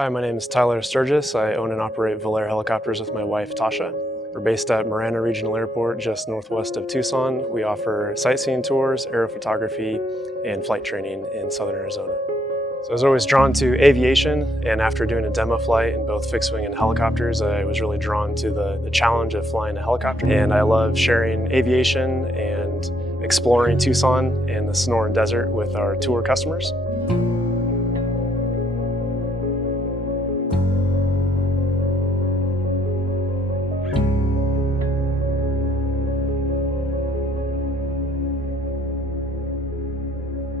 Hi, my name is Tyler Sturgis. I own and operate Volare Helicopters with my wife, Tasha. We're based at Marana Regional Airport, just northwest of Tucson. We offer sightseeing tours, aerophotography, and flight training in southern Arizona. So I was always drawn to aviation, and after doing a demo flight in both fixed-wing and helicopters, I was really drawn to the challenge of flying a helicopter. And I love sharing aviation and exploring Tucson and the Sonoran Desert with our tour customers.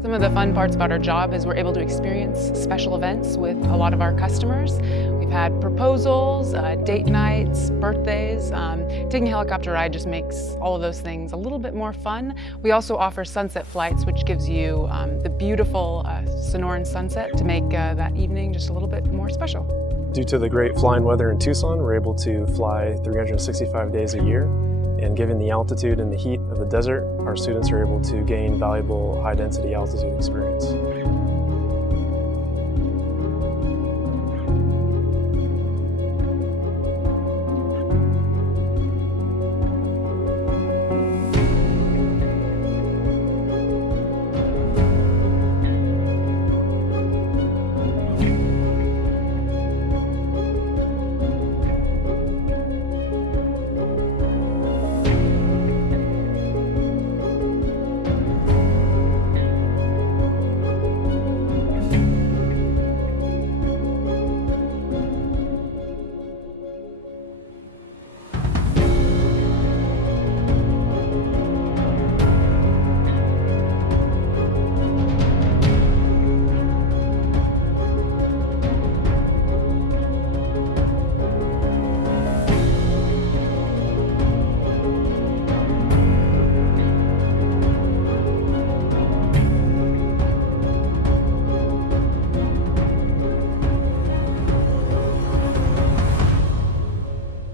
Some of the fun parts about our job is we're able to experience special events with a lot of our customers. We've had proposals, date nights, birthdays. Taking a helicopter ride just makes all of those things a little bit more fun. We also offer sunset flights, which gives you the beautiful Sonoran sunset to make that evening just a little bit more special. Due to the great flying weather in Tucson, we're able to fly 365 days a year. And given the altitude and the heat of the desert, our students are able to gain valuable high-density altitude experience.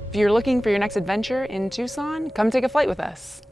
If you're looking for your next adventure in Tucson, come take a flight with us.